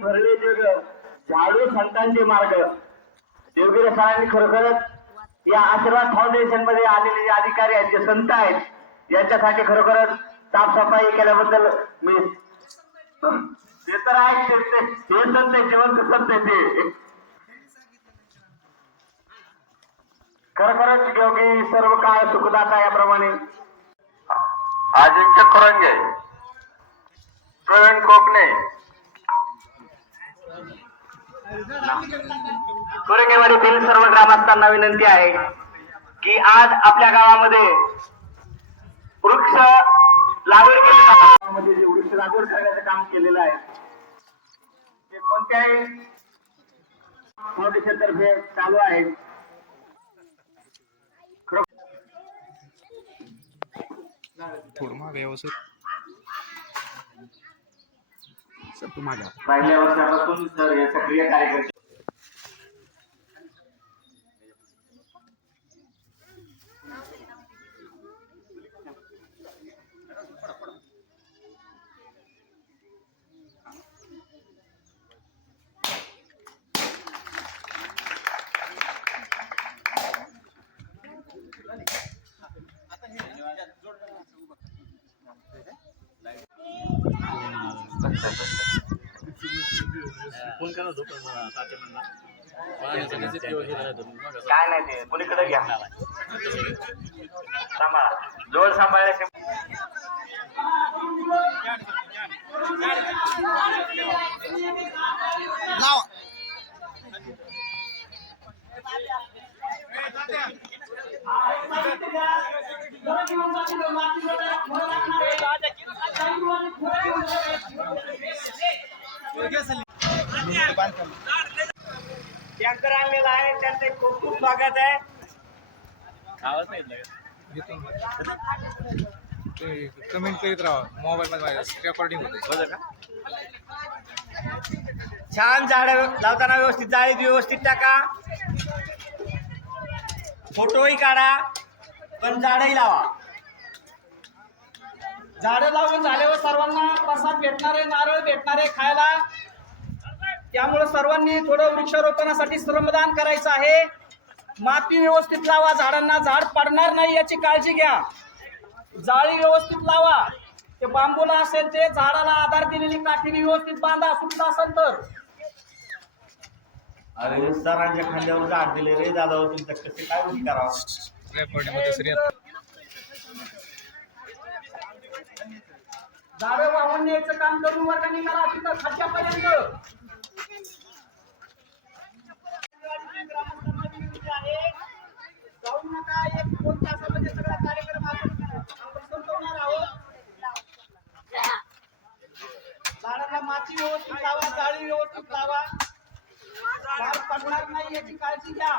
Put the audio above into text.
भरले जग. झाडू संतांचे मार्ग. देवगिरी सरांनी खरोखरच या आशीर्वाद फाउंडेशनमध्ये आलेले जे अधिकारी आहेत जे संत आहेत यांच्यासाठी खरोखरच साफसफाई केल्याबद्दल मी ते तर आहे ते संत आहे, जिवंत संत आहे ते. खरोखरच योगी सर्व काळ सुखदाता याप्रमाणे. अजिंक्य खुरंगे. गोरंगेवाडीतील सर्व ग्रामस्थांना विनंती आहे की आज आपल्या गावामध्ये वृक्ष लागवड केली गावामध्ये जे वृक्ष लागवड करण्याचं काम केलेलं आहे ते कोणत्याही फाउंडेशन तर्फे चालू आहे. थोडं मागे व्यवस्थित. सर तू मागे आ. पहिल्या वर्षापासून सर हे सक्रिय कार्यकर्ते काय नाही ते कुणीकडे घ्या सांभाळा जोड सांभाळण्याचे टँकर आणलेला आहे त्यांचे खूप खूप स्वागत आहे कमेंट करीत राहा मोबाईल मध्ये रेकॉर्डिंग होते छान झाड लावताना व्यवस्थित जाळी व्यवस्थित टाका. फोटोही काढा पण झाडही लावा. झाडं लावून झाल्यावर सर्वांना प्रसाद भेटणारे नारळ भेटणारे खायला. त्यामुळे सर्वांनी थोडं वृक्षारोपणासाठी श्रमदान करायचं आहे. माती व्यवस्थित लावा झाडांना झाड पडणार नाही याची काळजी घ्या. जाळी व्यवस्थित लावा. ते बांबूला असेल ते झाडाला आधार दिलेली काठीने व्यवस्थित बांधा सुटला असेल तर. अरे सरांच्या खांद्यावर झाड दिले रे दादा तुमचं कसे काय करावं? दारं वाहून न्यायचं काम करून वर्गाने करा तिथं खाद्यापर्यंत. जाऊ नका एक दोन तासामध्ये सगळा कार्यक्रम आपण आपण संपवणार आहोत. झाडाला माती व्यवस्थित लावा जाळी व्यवस्थित लावा. झाड पडणार नाही याची काळजी घ्या.